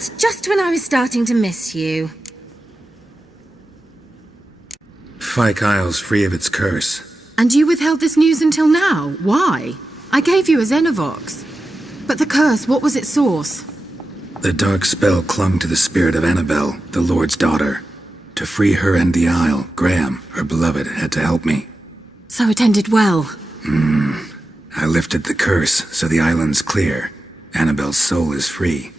built just when I was starting to miss you. Fyke Isle's free of its curse. And you withheld this news until now? Why? I gave you a Xenovox. But the curse, what was its source? The dark spell clung to the spirit of Annabelle, the Lord's daughter. To free her and the Isle, Graham, her beloved, had to help me. So it ended well. I lifted the curse, so the island's clear. Annabelle's soul is free.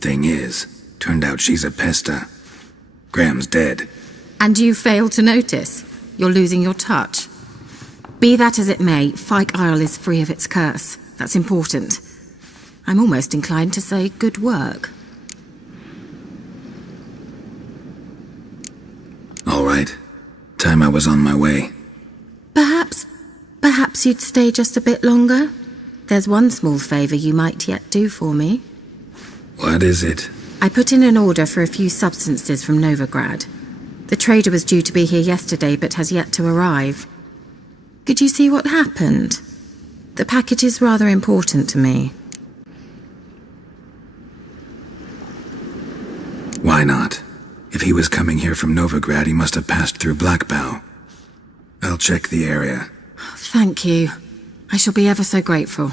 Thing is, turned out she's a Pesta. Graham's dead. And you failed to notice? You're losing your touch. Be that as it may, Fyke Isle is free of its curse. That's important. I'm almost inclined to say good work. All right. Time I was on my way. Perhaps you'd stay just a bit longer? There's one small favor you might yet do for me. What is it? I put in an order for a few substances from Novigrad. The trader was due to be here yesterday, but has yet to arrive. Could you see what happened? The package is rather important to me. Why not? If he was coming here from Novigrad, he must have passed through Blackbough. I'll check the area. Thank you. I shall be ever so grateful.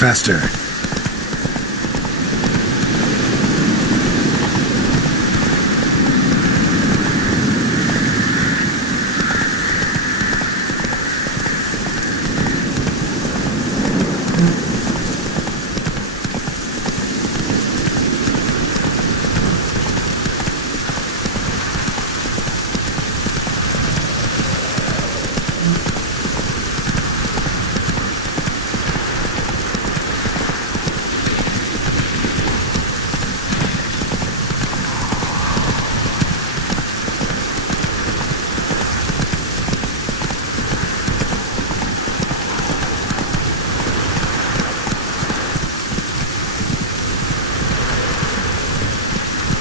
Faster.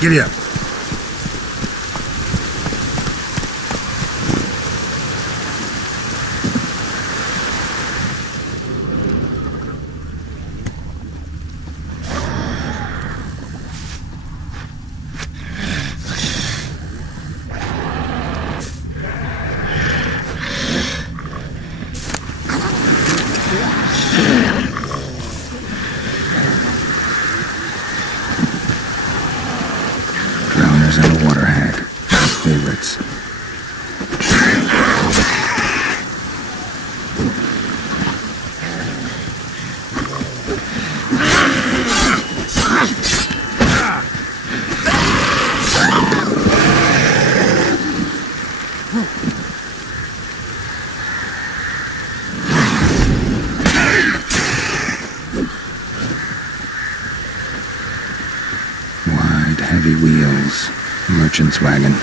Giddy up. And a water hag. Favorites. Wide, heavy wheels. Merchant's wagon.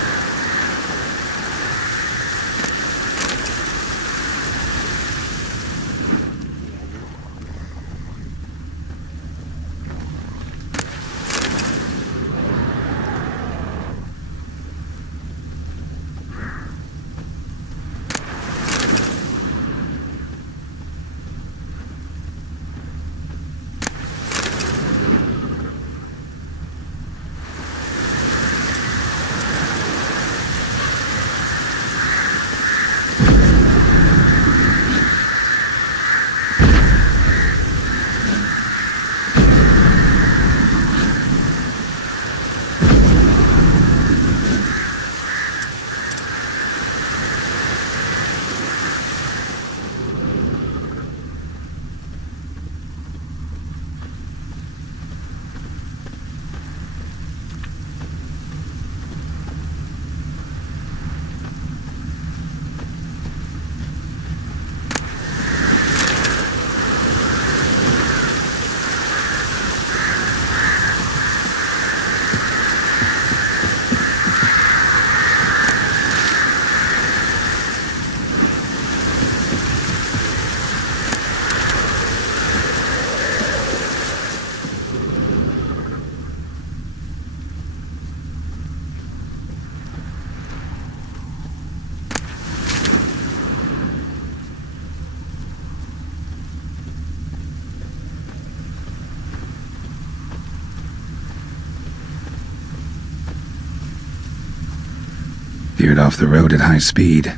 Veered off the road at high speed.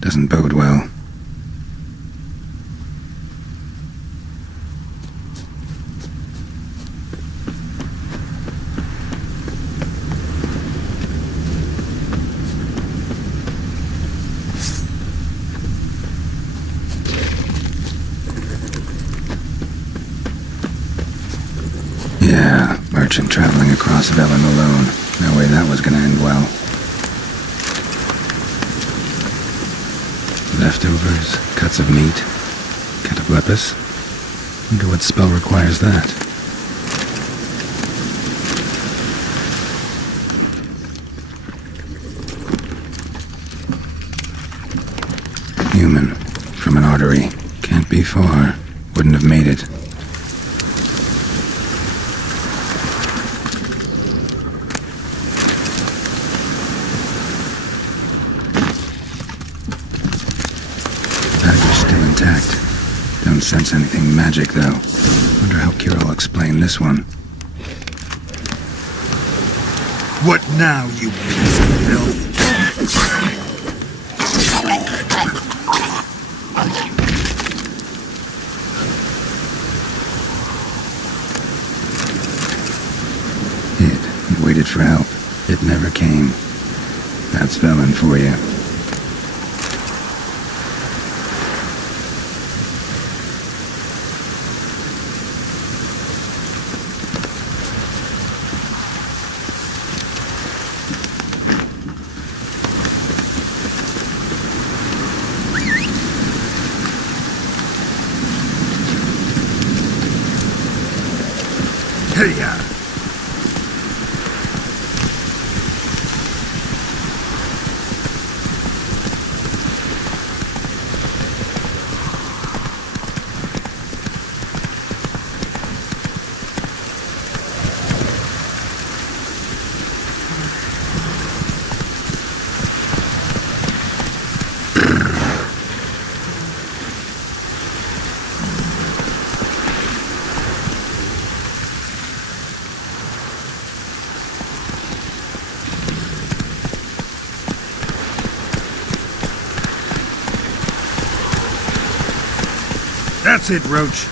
Doesn't bode well. Yeah, merchant traveling across Velen alone. No way that was gonna end well. Leftovers, cuts of meat, cataplepis. Wonder what spell requires that. Human, from an artery. Can't be far. Wouldn't have made it. Still intact. Don't sense anything magic, though. Wonder how Kirill'll explain this one. What now, you piece of filth? Hid and waited for help. It never came. That's Velen for you. Hey-ya! That's it, Roach.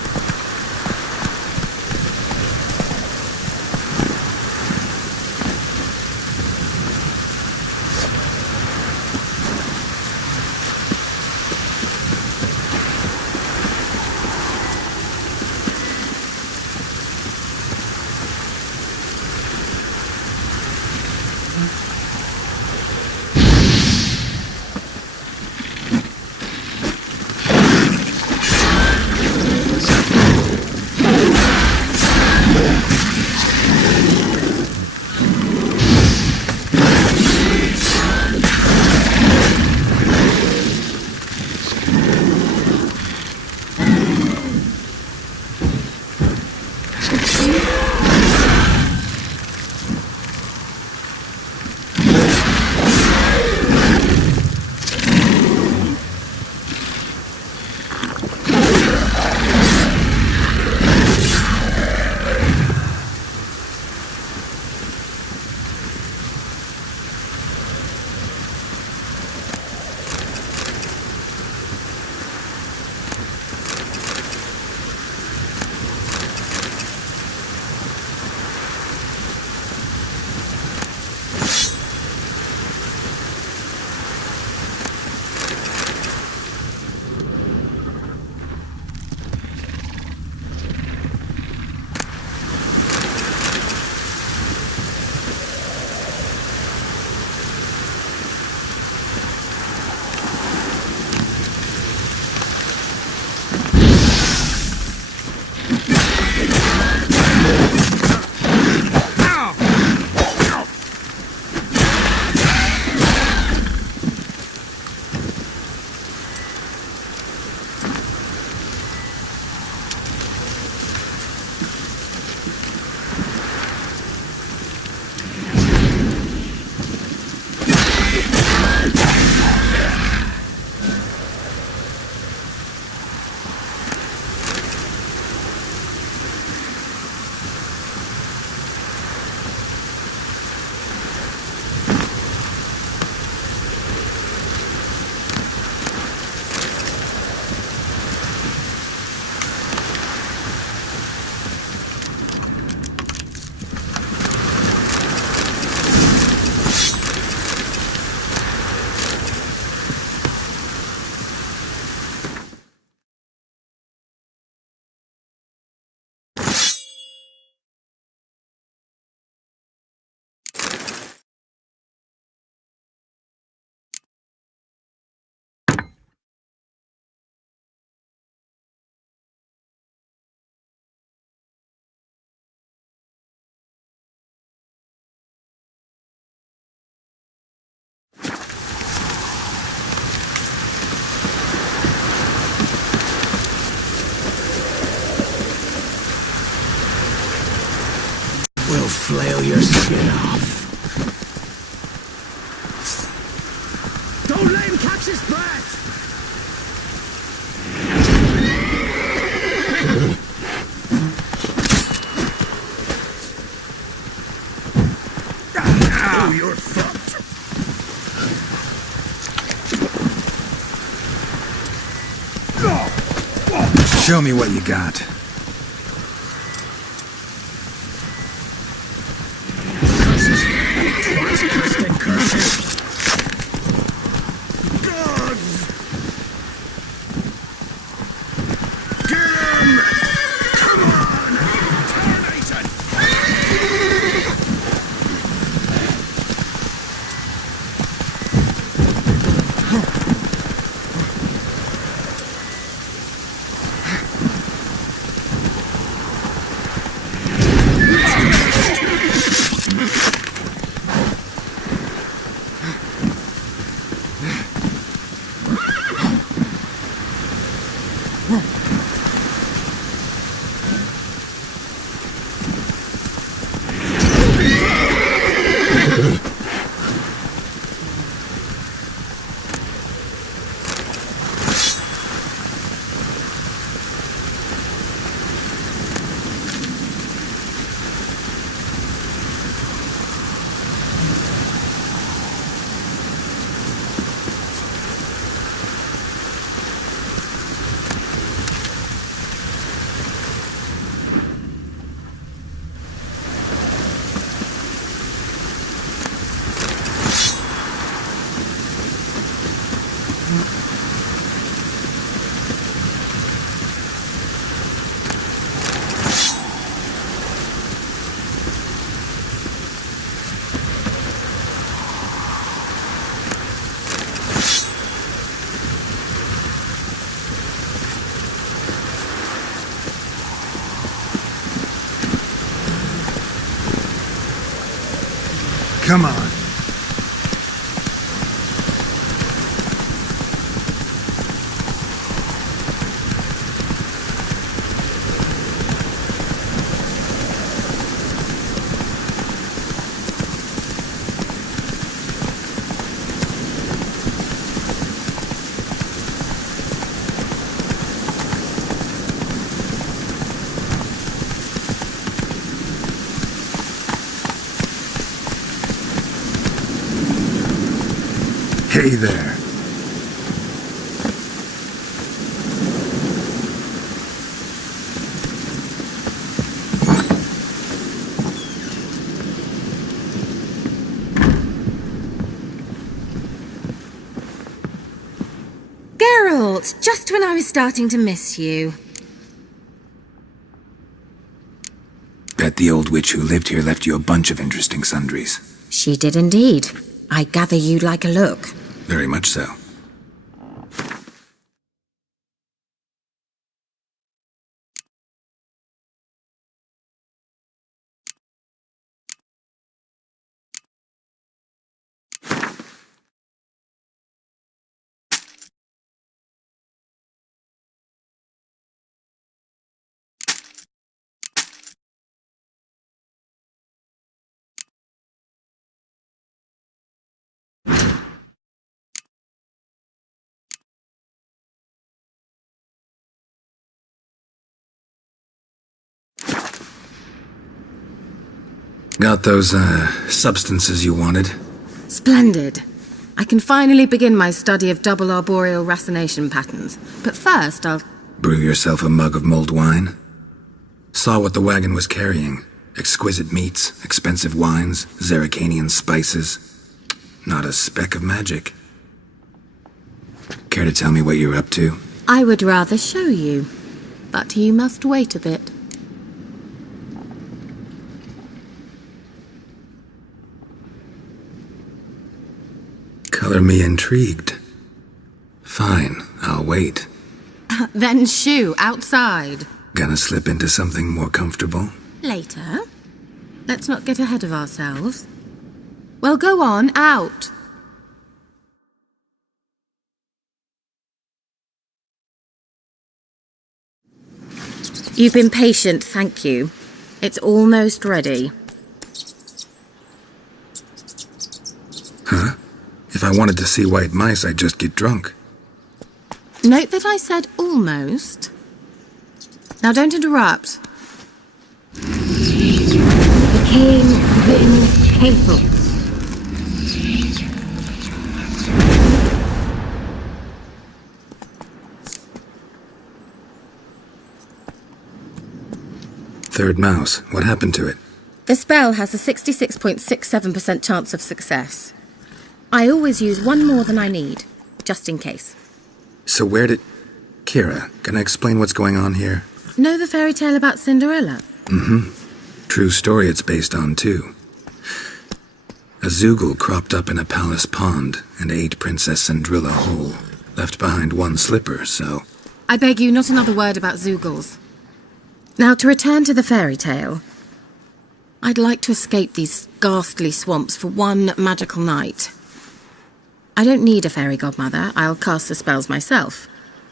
your skin off. Don't let him catch his breath! Oh, you're fucked. Show me what you got. Come on. Hey there. Geralt, just when I was starting to miss you. Bet the old witch who lived here left you a bunch of interesting sundries. She did indeed. I gather you'd like a look. Very much so. Got those, substances you wanted? Splendid. I can finally begin my study of double arboreal racination patterns. But first, I'll... Brew yourself a mug of mulled wine? Saw what the wagon was carrying. Exquisite meats, expensive wines, Zerrikanian spices. Not a speck of magic. Care to tell me what you're up to? I would rather show you. But you must wait a bit. Color me intrigued. Fine, I'll wait. Then shoo, outside. Gonna slip into something more comfortable? Later. Let's not get ahead of ourselves. Well, go on, out. You've been patient, thank you. It's almost ready. I wanted to see white mice, I'd just get drunk. Note that I said almost. Now don't interrupt. The king wins faithful. Third mouse, what happened to it? The spell has a 66.67% chance of success. I always use one more than I need, just in case. So where did... Kira, can I explain what's going on here? Know the fairy tale about Cinderella? True story it's based on, too. A Zoogle cropped up in a palace pond and ate Princess Cinderella whole. Left behind one slipper, so... I beg you, not another word about Zoogles. Now, to return to the fairy tale. I'd like to escape these ghastly swamps for one magical night. I don't need a fairy godmother, I'll cast the spells myself.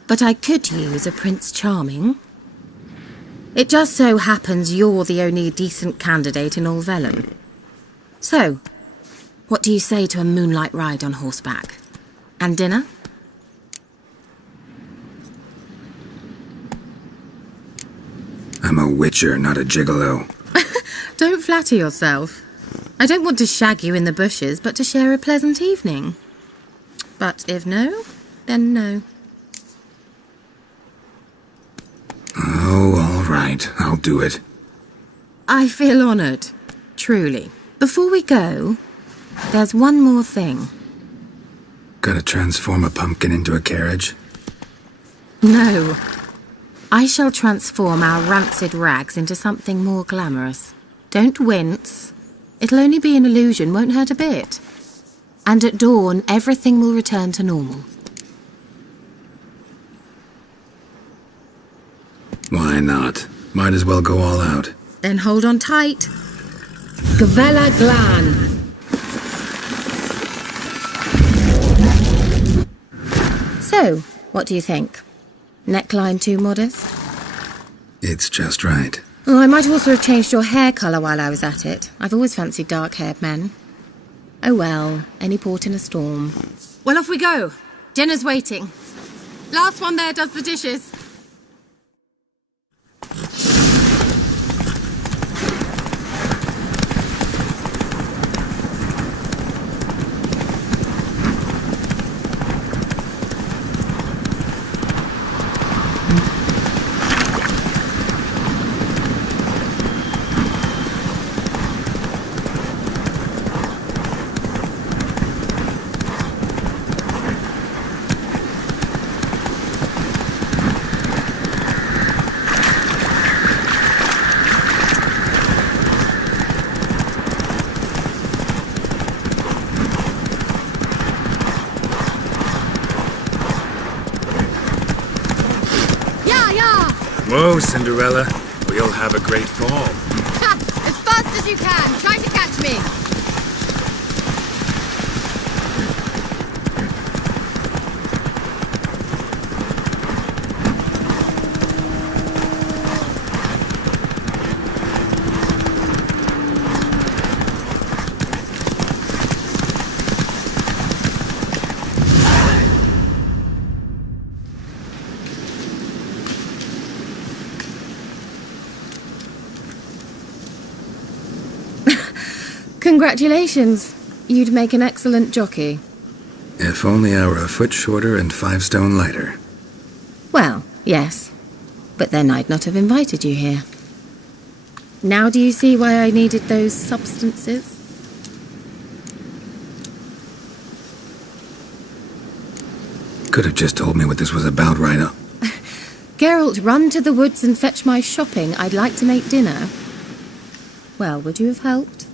But I could use a Prince Charming. It just so happens you're the only decent candidate in all Vellum. So, what do you say to a moonlight ride on horseback? And dinner? I'm a witcher, not a gigolo. Don't flatter yourself. I don't want to shag you in the bushes, but to share a pleasant evening. But if no, then no. Oh, all right, I'll do it. I feel honoured, truly. Before we go, there's one more thing. Gotta transform a pumpkin into a carriage? No. I shall transform our rancid rags into something more glamorous. Don't wince. It'll only be an illusion, won't hurt a bit. And at dawn, everything will return to normal. Why not? Might as well go all out. Then hold on tight. Gavella Glan. So, what do you think? Neckline too modest? It's just right. Oh, I might also have changed your hair colour while I was at it. I've always fancied dark-haired men. Oh well, any port in a storm. Well, off we go. Dinner's waiting. Last one there does the dishes. Whoa, Cinderella. We'll have a great fall. Ha! As fast as you can. Try to catch me. Congratulations. You'd make an excellent jockey. If only I were a foot shorter and 5 stone lighter. Well, yes. But then I'd not have invited you here. Now do you see why I needed those substances? Could have just told me what this was about right up. Geralt, run to the woods and fetch my shopping. I'd like to make dinner. Well, would you have helped?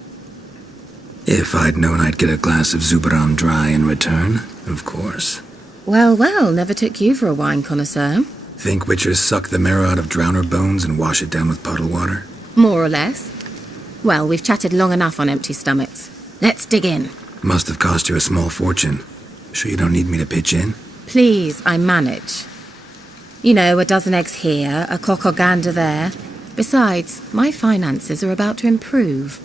If I'd known I'd get a glass of Zubaram dry in return, of course. Well, well, never took you for a wine connoisseur. Think witchers suck the marrow out of drowner bones and wash it down with puddle water? More or less. Well, we've chatted long enough on empty stomachs. Let's dig in. Must have cost you a small fortune. Sure you don't need me to pitch in? Please, I manage. You know, a dozen eggs here, a cock or gander there. Besides, my finances are about to improve.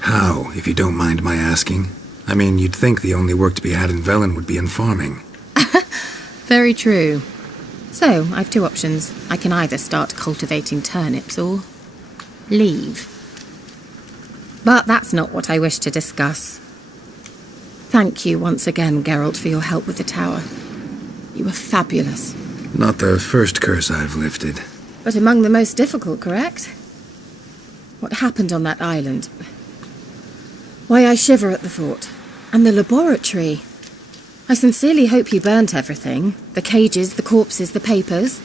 How, if you don't mind my asking? I mean, you'd think the only work to be had in Velen would be in farming. Very true. So, I've two options. I can either start cultivating turnips or leave. But that's not what I wish to discuss. Thank you once again, Geralt, for your help with the tower. You were fabulous. Not the first curse I've lifted. But among the most difficult, correct? What happened on that island? Why, I shiver at the thought. And the laboratory. I sincerely hope you burnt everything. The cages, the corpses, the papers.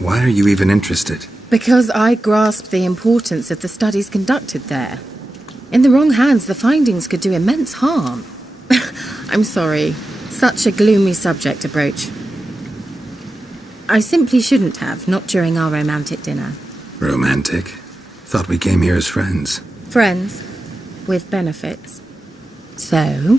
Why are you even interested? Because I grasped the importance of the studies conducted there. In the wrong hands, the findings could do immense harm. I'm sorry. Such a gloomy subject to broach. I simply shouldn't have, not during our romantic dinner. Romantic? Thought we came here as friends. Friends. With benefits. So?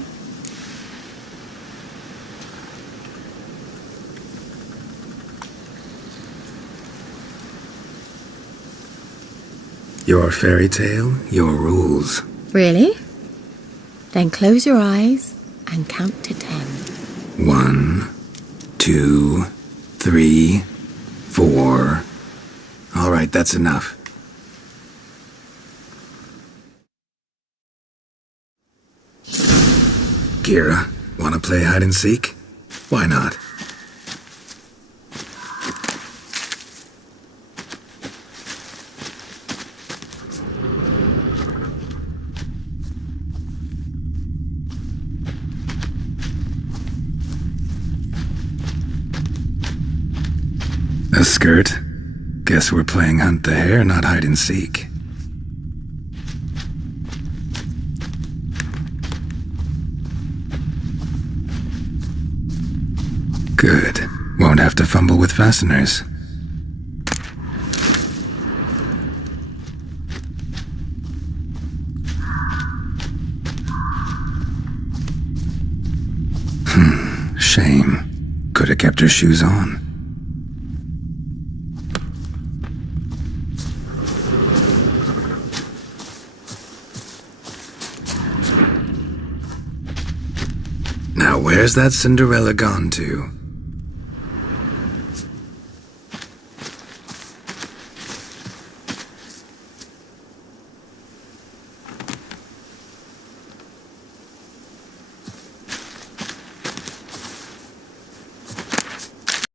Your fairy tale, your rules. Really? Then close your eyes and count to 10. 1, 2, 3, 4. All right, that's enough. Kira, wanna play hide and seek? Why not? A skirt? Guess we're playing hunt the hare, not hide and seek. Good. Won't have to fumble with fasteners. Shame. Could have kept her shoes on. Now where's that Cinderella gone to?